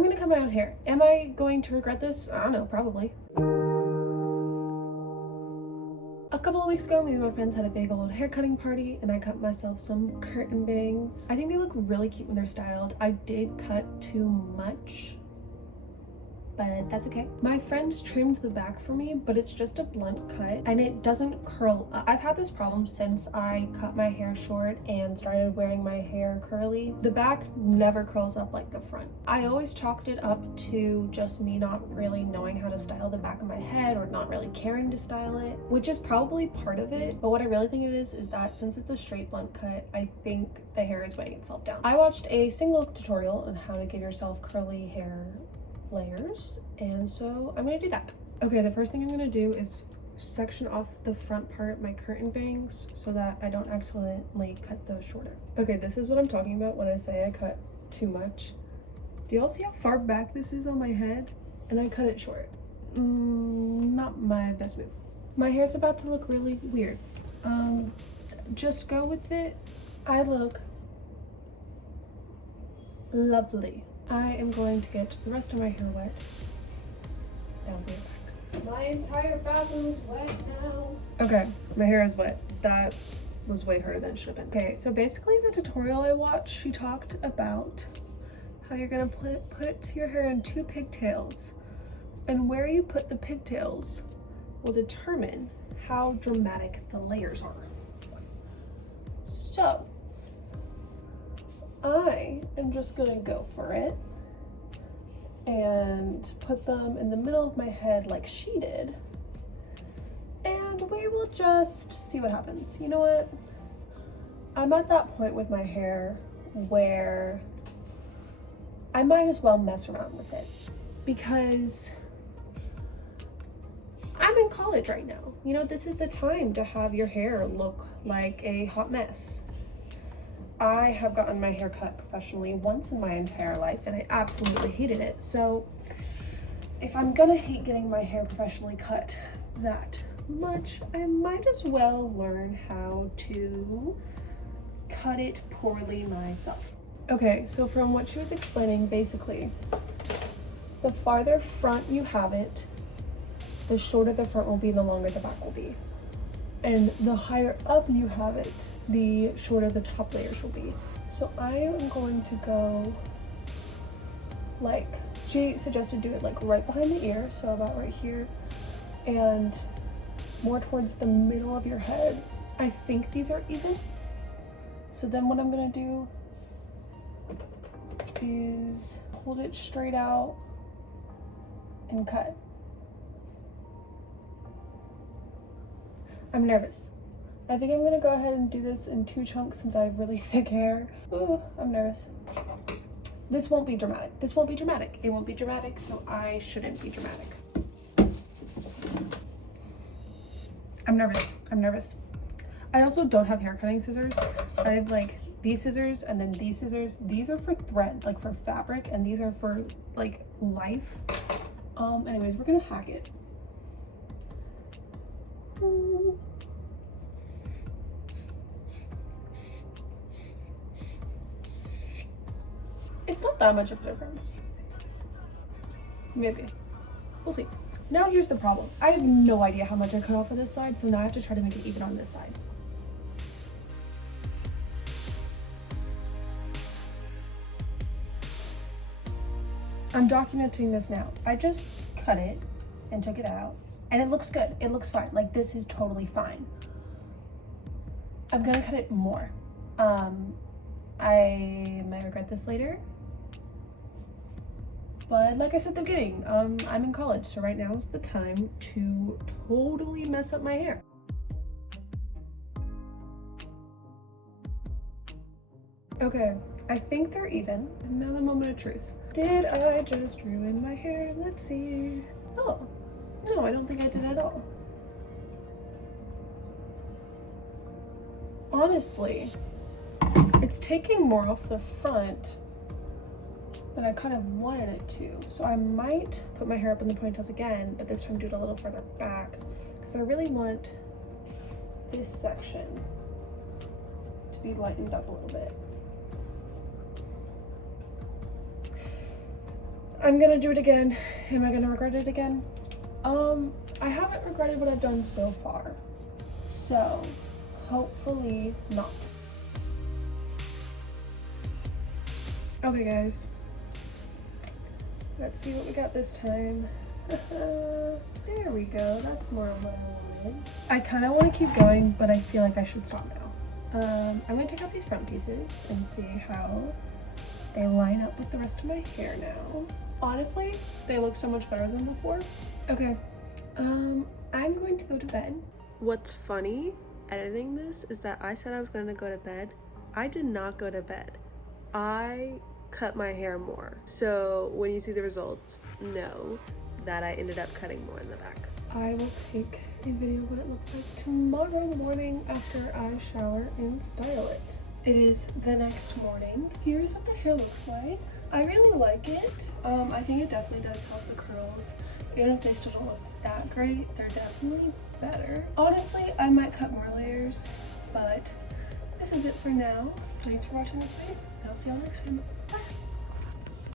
I'm gonna cut my own hair. Am I going to regret this? I don't know, probably. A couple of weeks ago, me and my friends had a big old hair cutting party and I cut myself some curtain bangs. I think they look really cute when they're styled. I did cut too much, but that's okay. My friends trimmed the back for me, but it's just a blunt cut and it doesn't curl. I've had this problem since I cut my hair short and started wearing my hair curly. The back never curls up like the front. I always chalked it up to just me not really knowing how to style the back of my head or not really caring to style it, which is probably part of it. But what I really think it is that since it's a straight blunt cut, I think the hair is weighing itself down. I watched a single tutorial on how to give yourself curly hair layers, and so I'm gonna do that. Okay, the first thing I'm gonna do is section off the front part, my curtain bangs, so that I don't accidentally cut those shorter. Okay, this is what I'm talking about when I say I cut too much. Do y'all see how far back this is on my head? And I cut it short. Not my best move. My hair's about to look really weird. Just go with it. I look lovely. I am going to get the rest of my hair wet. That'll be it. My entire bathroom is wet now. Okay, my hair is wet. That was way harder than it should have been. Okay, so basically the tutorial I watched, she talked about how you're gonna put your hair in 2 pigtails, and where you put the pigtails will determine how dramatic the layers are. So I am just gonna go for it and put them in the middle of my head like she did, and we will just see what happens. You know what? I'm at that point with my hair where I might as well mess around with it because I'm in college right now. You know, this is the time to have your hair look like a hot mess. I have gotten my hair cut professionally once in my entire life and I absolutely hated it. So if I'm gonna hate getting my hair professionally cut that much, I might as well learn how to cut it poorly myself. Okay, so from what she was explaining, basically, the farther front you have it, the shorter the front will be, the longer the back will be. And the higher up you have it, the shorter the top layers will be. So I am going to go like, she suggested do it like right behind the ear, so about right here, and more towards the middle of your head. I think these are even. So then what I'm gonna do is hold it straight out and cut. I'm nervous. I think I'm gonna go ahead and do this in 2 chunks since I have really thick hair. Ooh, I'm nervous. This won't be dramatic. This won't be dramatic. It won't be dramatic, so I shouldn't be dramatic. I'm nervous. I'm nervous. I also don't have hair cutting scissors. I have like these scissors and then these scissors. These are for thread, like for fabric, and these are for like life. Anyways, we're gonna hack it. It's not that much of a difference. Maybe. We'll see. Now here's the problem. I have no idea how much I cut off of this side, so now I have to try to make it even on this side. I'm documenting this now. I just cut it and took it out, and it looks good. It looks fine. Like, this is totally fine. I'm gonna cut it more. I might regret this later. But like I said at the beginning, I'm in college, so right now is the time to totally mess up my hair. Okay, I think they're even. Another moment of truth. Did I just ruin my hair? Let's see. Oh, no, I don't think I did at all. Honestly, it's taking more off the front than I kind of wanted it to. So I might put my hair up in the ponytails again, but this time do it a little further back because I really want this section to be lightened up a little bit. I'm gonna do it again. Am I gonna regret it again? I haven't regretted what I've done so far. So, hopefully not. Okay guys, let's see what we got this time. There we go, that's more of what I wanted. I kind of want to keep going, but I feel like I should stop now. I'm going to take out these front pieces and see how they line up with the rest of my hair now. Honestly, they look so much better than before. Okay, I'm going to go to bed. What's funny editing this is that I said I was going to go to bed. I did not go to bed. I cut my hair more. So when you see the results, know that I ended up cutting more in the back. I will take a video of what it looks like tomorrow morning after I shower and style it. It is the next morning. Here's what the hair looks like. I really like it. I think it definitely does help the curls. Even if they still don't look that great, they're definitely better. Honestly, I might cut more layers, but this is it for now. Thanks for watching this video. I'll see y'all next time. Bye.